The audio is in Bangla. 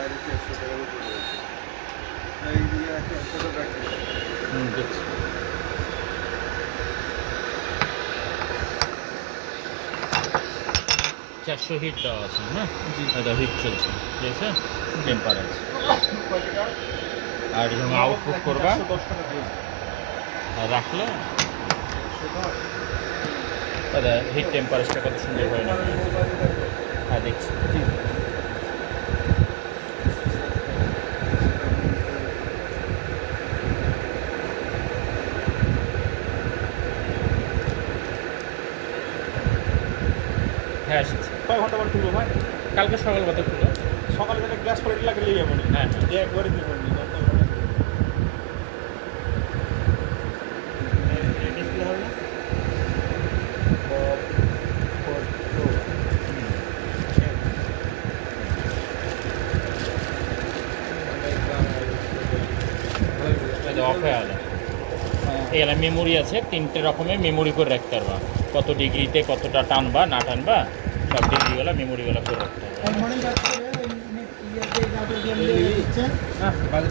বাইরে 400 টাকার উপরে রয়েছে। এই যে একটা ছোট প্যাকেট। দেখছি। চারশো হিট দেওয়া আছে না? জি। এটা হিট চলছে, ঠিক আছে? টেম্পারেচার আর যখন আউটপুট করবা 410 টাকা দিয়েছে। রাখলে দাদা হিট টেম্পারেচারটা কত সুন্দর হয় না? হ্যাঁ দেখছি। জি। হ্যাঁ এসেছে। কয় ঘন্টা পর খুলবো ভাই? কালকে সকালবেলা খুলো। সকালে যেটা গ্লাস করে লাগলেই যাবো না। হ্যাঁ হ্যাঁ। যে একবারে দিব না। ডিসপ্লে হবে না? অফ হয়ে গেল। এখানে মেমোরি আছে, 3টে রকমের মেমোরি করে রাখতে পারবা। কত ডিগ্রিতে কতটা টানবা না টানবা সব ডিগ্রিগুলো মেমোরিগুলো করে রাখতে পারবা। হ্যাঁ, বাজে